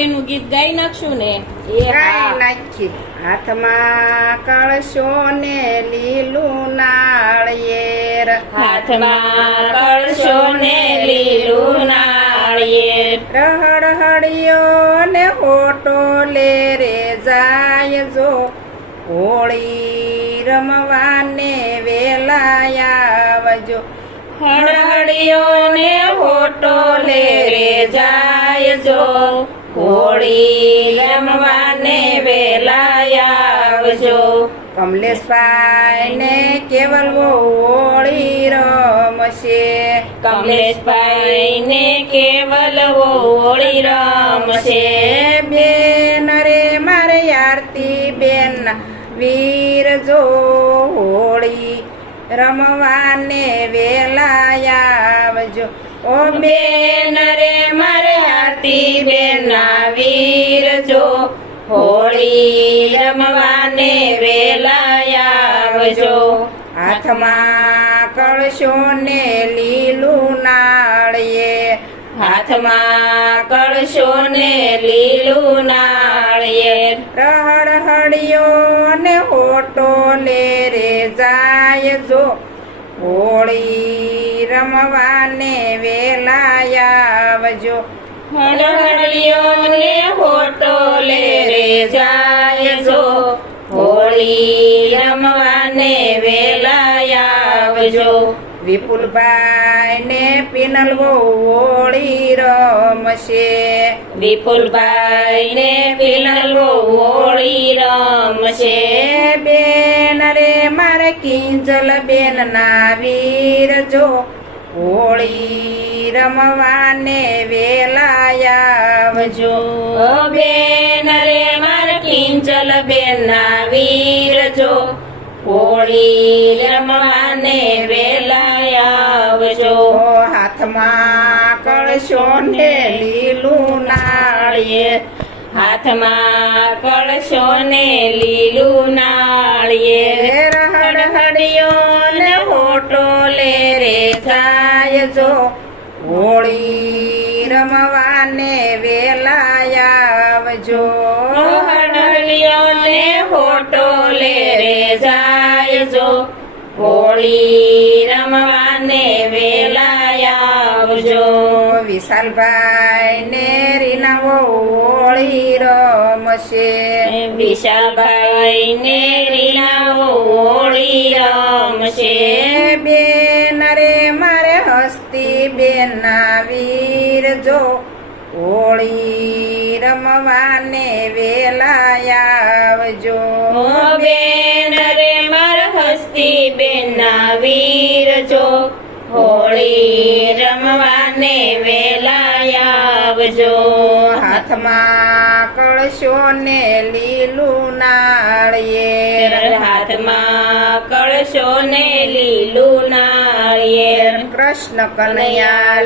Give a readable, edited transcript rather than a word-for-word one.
હોળીનું ગીત ગાઈ નાખશું ને? ગાઈ નાખી. હાથમાં કળશો ને લીલું નાળિયેર, હાથમાં કળશો ને લીલું નાળિયેર, રહડહડિયો ને હોટો લે રે જાય જો, હોળી રમવાને વેલા આવજો. હળહળિયો ને હોટો લે રે જાય જો, હોળી રમવાને વેલા આવજો. કમલેશભાઈ ને કેવલ હોળી રમશે, કમલેશભાઈ ને કેવલ હોળી રમશે. બેન રે મારે આરતી બેન વીર જો, હોળી રમવાને વેલા આવજો. ઓ બેન રે મારે આરતી બેન વીર જો, હોળી રમવાને વેલા આવજો. હાથમાં કળશો ને લીલું નાળિયેર, હાથમાં કળશો ને લીલું નાળિયેર, રહડહડિયો ને હોટો લે રે જાય જો, હોળી રમવાને વેલા આવજો. હળહળિયો ને હોટો લે રે જાય જો, હોળી રમવાને વેલા આવજો. વિપુલભાઈ ને પિનલ હોળી રમશે, વિપુલભાઈ ને પિનલ હોળી રમશે. બેન રે મારે કિંજલ બેન ના વીર જો, હોળી રમવાને વેલા આવજો. બેન રે મારે કિંજલ બેન ના વીર જો, હોળી રમવાને વેલા આવજો. હાથમાં કળશો ને લીલું નાળિયેર, હાથમાં કળશો ને લીલું નાળિયેર, હળહડિયો ને હોટો લે રે જાય જો, હોળી રમવાને વેલા આવજો. હળહળિયો ને હોટો લે રે જાય જો, હોળી રમવાને વેલા આવજો. વિશાલભાઈ ને રીના હોળી રમશે, વિશાલભાઈ ને રીના હોળી રમશે. બેન રે મારે હસ્તી બેન ના વીર જો, હોળી રમવાને વેલા આવજો. બેન રે માર હસ્તી બેન ના વીર જો, હોળી રમવાને વેલા આવજો. હાથમાં કળશો ને લીલું નાળિયેર, હાથમાં કળશો ને લીલું નાળિયેર, કૃષ્ણ કનૈયા